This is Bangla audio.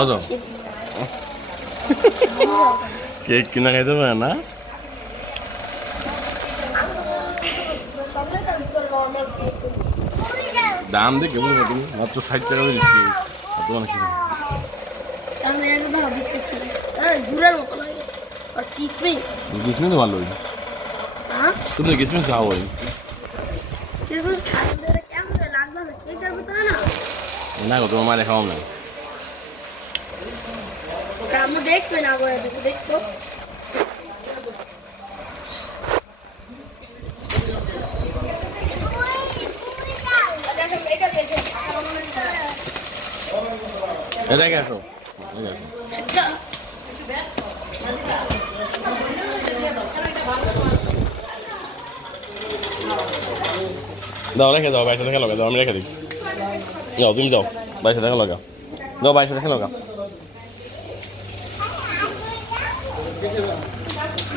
মজা কেক কিনা খাইতে পারে না দাম দিয়ে কেমন মাত্র 60 টাকা করে দিচ্ছি किसमें तो भालो हाँ तुमने किसमें खाओ भाई किसमें खा मेरा क्या मुझे लगता है क्या कर बता ना को तो हमारे खाओ ना काम देख पे ना वो देख तो এটা क्या शो দাও রেখে দাও বাইরে দেখা লাগা দাও আমি রেখে দিই যাও তুমি যাও বাইরে দেখা লাগা দাও বাইরে দেখা লাগা